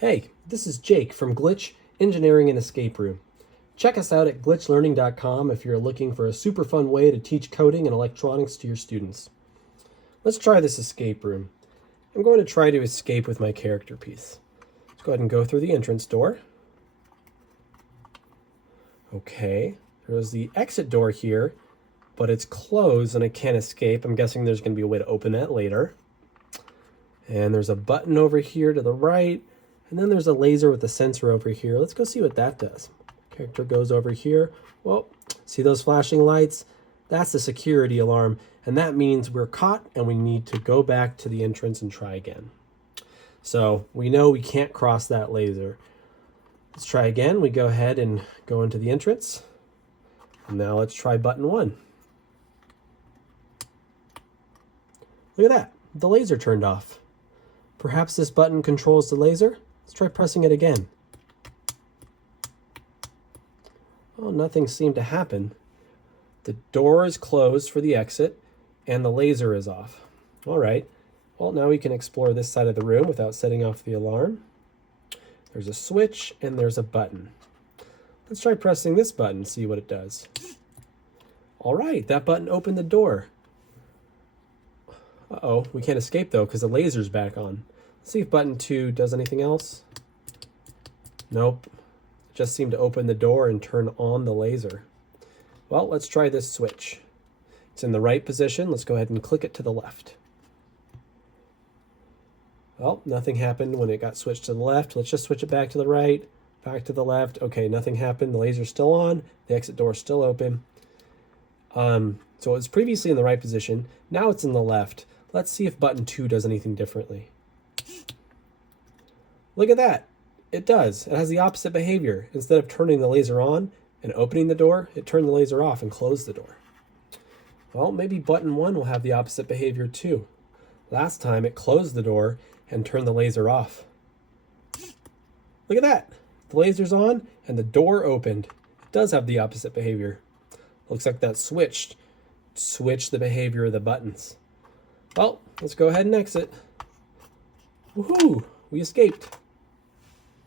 Hey, this is Jake from Glitch Engineering and Escape Room. Check us out at glitchlearning.com if you're looking for a super fun way to teach coding and electronics to your students. Let's try this escape room. I'm going to try to escape with my character piece. Let's go ahead and go through the entrance door. Okay, there's the exit door here, but it's closed and I can't escape. I'm guessing there's going to be a way to open that later. And there's a button over here to the right. And then there's a laser with a sensor over here. Let's go see what that does. Character goes over here. Well, see those flashing lights? That's the security alarm. And that means we're caught and we need to go back to the entrance and try again. So we know we can't cross that laser. Let's try again. We go ahead and go into the entrance. And now let's try button 1. Look at that. The laser turned off. Perhaps this button controls the laser? Let's try pressing it again. Oh, nothing seemed to happen. The door is closed for the exit and the laser is off. All right. Well, now we can explore this side of the room without setting off the alarm. There's a switch and there's a button. Let's try pressing this button and see what it does. All right, that button opened the door. Uh-oh, we can't escape though because the laser's back on. Let's see if button 2 does anything else. Nope. It just seemed to open the door and turn on the laser. Well, let's try this switch. It's in the right position. Let's go ahead and click it to the left. Well, nothing happened when it got switched to the left. Let's just switch it back to the right, back to the left. Okay, nothing happened. The laser's still on. The exit door is still open. So it was previously in the right position. Now it's in the left. Let's see if button 2 does anything differently. Look at that. It does. It has the opposite behavior. Instead of turning the laser on and opening the door, it turned the laser off and closed the door. Well, maybe button 1 will have the opposite behavior too. Last time it closed the door and turned the laser off. Look at that. The laser's on and the door opened. It does have the opposite behavior. Looks like that switched the behavior of the buttons. Well, let's go ahead and exit. Woohoo! We escaped.